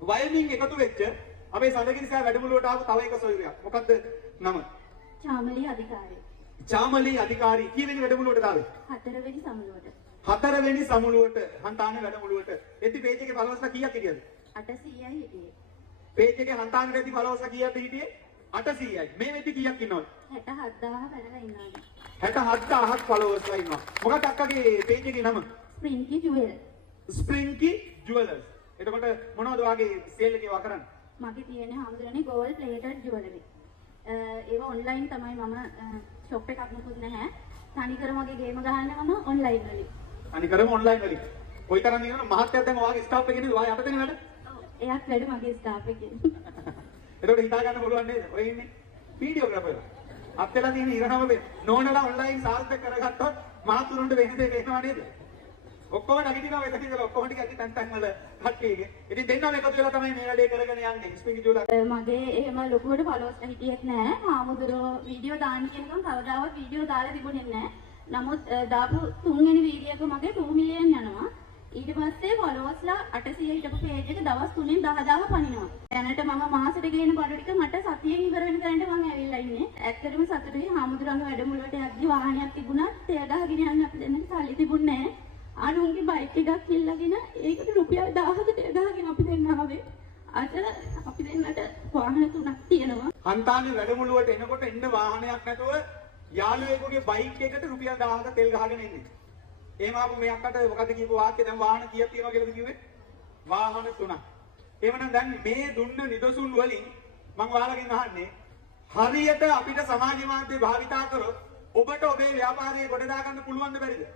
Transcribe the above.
වයමින් එකතු වෙච්ච අපේ සඳකිරිසෑ වැඩමුළුවට ආපු තව එක සොයුරියක්. මොකද්ද නම? චාමලී අධිකාරිය. චාමලී අධිකාරී කීවෙනි වැඩමුළුවටද ආවේ? 4 වෙනි සමුළුවට. 4 වෙනි සමුළුවට හන්තානේ වැඩමුළුවට. එති පේජ් එකේ ෆලෝවර්ස්ලා කීයක් හිටියද? 800යි හිටියේ. පේජ් එකේ හන්තානේ වෙති ෆලෝවර්ස්ලා කීයක්ද හිටියේ? 800යි. මේ වෙද්දි කීයක් ඉන්නවද? 67000 පැනලා ඉන්නවා. 67000ක් ෆලෝවර්ස්ලා ඉන්නවා. මොකක්ද අක්කගේ පේජ් එකේ නම? ස්ප්‍රින්කි ජුවෙල්. ස්ප්‍රින්කි ජුවලර්ස්. එතකොට මොනවද වාගේ සේල් එකේ වා කරන්නේ? මගේ තියෙන්නේ හැමදෙරනේ ගෝල්ඩ් ප්ලේටඩ් ජුවෙලරි. ඒව ඔන්ලයින් තමයි මම ෂොප් එකක් මොකුත් නැහැ. තනිකර මගේ ගේම ගහන්නේ මම ඔන්ලයින් වලින්. අනිකරම ඔන්ලයින් වලින්. කොයිතරම් දිනන මහත්යත් දැන් ඔයාගේ ස්ටාෆ් එකේ නේද? ඔයා යටතේනේ වැඩ? එයාත් වැඩ මගේ ස්ටාෆ් එකේ. එතකොට හිතා ගන්න පුළුවන් නේද? ඔය ඉන්නේ වීඩියෝග්‍රාෆර්. අත්දැලා තියෙන ඉරණම නෝනලා ඔන්ලයින් සාර්ථක කරගත්තොත් මාතුරුන්ට වෙන දේ වෙනවා නේද? ඔක්කොම නැගිටිනවා මෙතන ඉඳලා ඔක්කොම ටික ඇති තැන් තැන් වල කට්ටියගේ. ඉතින් දෙන්නම එකතු වෙලා තමයි මේ වැඩේ කරගෙන යන්නේ. ස්පින්කි ජුවලර්. මගේ එහෙම ලොකුවට ෆලෝවර්ස් හිටියෙත් නැහැ. හාමුදුරුවෝ වීඩියෝ දාන්න කියනකම් කවදාවත් වීඩියෝ දාලා තිබුණේ නැහැ. නමුත් දාපු 3 වෙනි වීඩියෝ එක මගේ 2 මිලියන් යනවා. ඊට පස්සේ ෆලෝවර්ස්ලා 800 හිටපු පේජ් එක දවස් 3න් 10000 පනිනවා. දැනට මම මාසෙට ගේන බඩු ටික මට සතියෙන් ඉවර වෙන තැනට මම ඇවිල්ලා ඉන්නේ. ඇත්තටම සතුටුයි. හාමුදුරුවන්ගේ වැඩමුළුවට යද්දි වාහනයක් තිබුණා. තේ ගහගෙන යන්න අපි දෙන්නට සල්ලි තිබුණේ නැහැ. අනුන්ගේ බයික් එකක් ඉල්ලගෙන ඒකට රුපියල් 1000කට ගහගෙන අපි දෙන්න ආවේ. අද අපි දෙන්නට වාහන 3ක් තියෙනවා. හන්තානේ වැඩමුළුවට එනකොට එන්න වාහනයක් නැතුව යාළුවෙකුගේ බයික් එකට රුපියල් 1000ක තෙල් ගහගෙන ඉන්නේ. එහෙම ආපු මේ අක්කට මොකද කියපු වාක්‍යය දැන් වාහන කීයක් තියෙනවා කියලාද කිව්වේ? වාහන 3ක්. එහෙමනම් දැන් මේ දුන්න නිදසුන් වලින් මම ඔයාලගෙන් අහන්නේ හරියට අපිට සමාජ මාධ්‍ය භාවිතා කරොත් ඔබට ඔබේ ව්‍යාපාරයේ ගොඩ දා ගන්න පුළුවන්ද බැරිද?